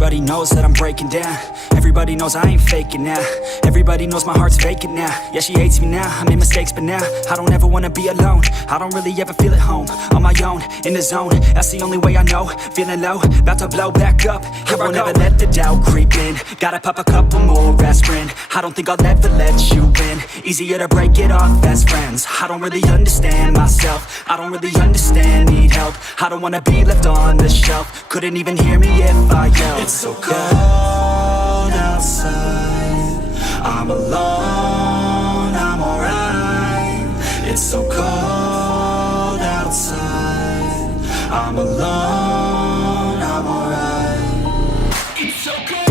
Everybody knows that I'm breaking down. Everybody knows I ain't faking now. Everybody knows my heart's vacant now. Yeah, she hates me now, I made mistakes but now I don't ever wanna be alone. I don't really ever feel at home. On my own, in the zone, that's the only way I know. Feeling low, about to blow back up. I won't ever let the doubt creep in. Gotta pop a couple more aspirin. I don't think I'll ever let you in. Easier to break it off best friends. I don't really understand myself. I don't really understand, need help. I don't wanna be left on the shelf. Couldn't even hear me if I yelled. It's so cold outside, I'm alone, I'm alright. It's so cold outside, I'm alone, I'm alright. It's so cold.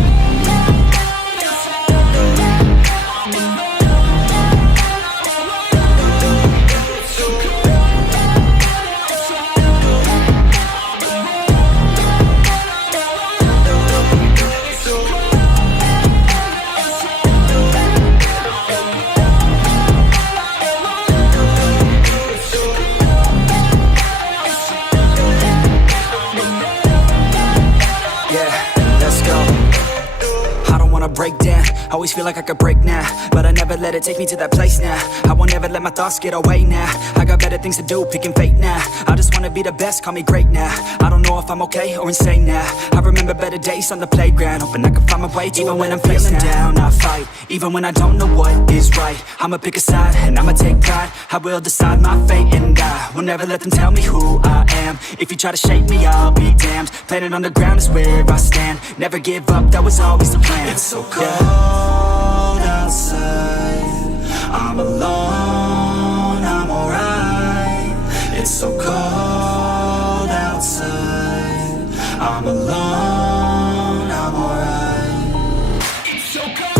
Break down, always feel like I could break now, but I never let it take me to that place now. I won't ever let my thoughts get away now. I got better things to do, picking fate now. I just wanna be the best, call me great now. I don't know if I'm okay or insane now. I remember better days on the playground, hoping I can find my way. Even when I'm feeling down, I fight. Even when I don't know what is right, I'ma pick a side and I'ma take pride. I will decide my fate and I will never let them tell me who I am. If you try to shake me, I'll be damned. Planet on the ground is where I stand. Never give up, that was always the plan. It's so cold outside, I'm alone, I'm alright. It's so cold outside, I'm alone, I'm alright. It's so cold.